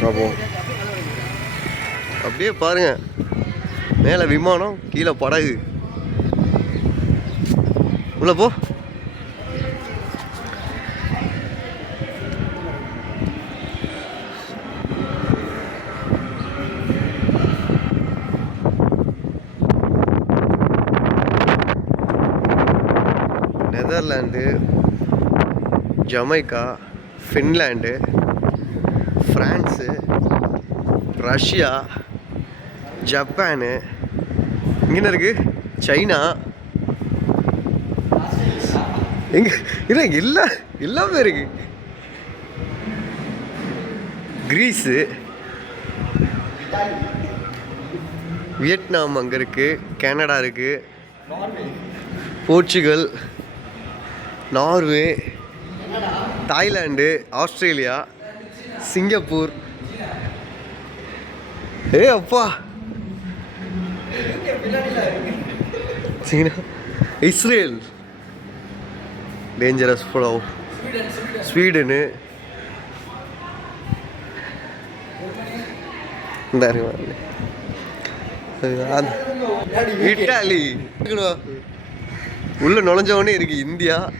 பார்ப்போம் அப்படியே பாருங்க. மேலே விமானம் கீழே படகு. உள்ள போ. Netherland Jamaica Finland France Russia Japan இங்கே இருக்குது சைனா எங்க இல்லை எல்லா எல்லாமே இருக்கு கிரீஸு வியட்நாம் அங்கே இருக்குது கனடா இருக்குது Portugal Norway Thailand Australia Singapore. ஏ அப்பா. சீனா. இஸ்ரேல். டேஞ்சரஸ் ஃபுல்லோ ஸ்வீடனு. இந்த அந்த- இட்டாலி. உள்ள நுழைஞ்சவொடனே இருக்கு இந்தியா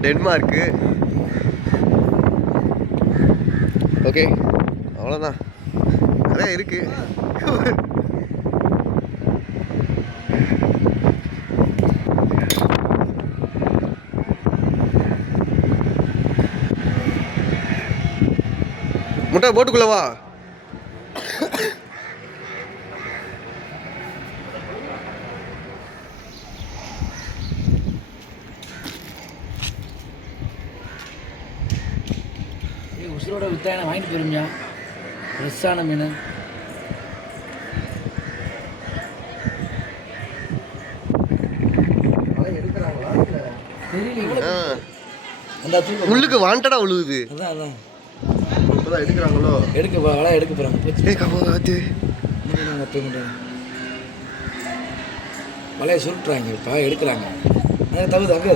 டென்மார்க்கு. ஓகே. அவ்வளோதான் நிறையா இருக்கு. முட்டை போட்டுக்குள்ளவா உசுரோட வித்தாயனை வாங்கிட்டு போயிருமியா? ஃப்ரெஷ்ஷான மீன். முள்ளுக்கு வாண்டடா உழுவுது. அதான் அதான். இப்பதான் எடுக்கிறாங்களோ? எடுக்க போ வலை எடுக்க மாட்டோம் வலையை சுருட்டுறாங்க இப்போ எடுக்கிறாங்க. தகுது அங்கே.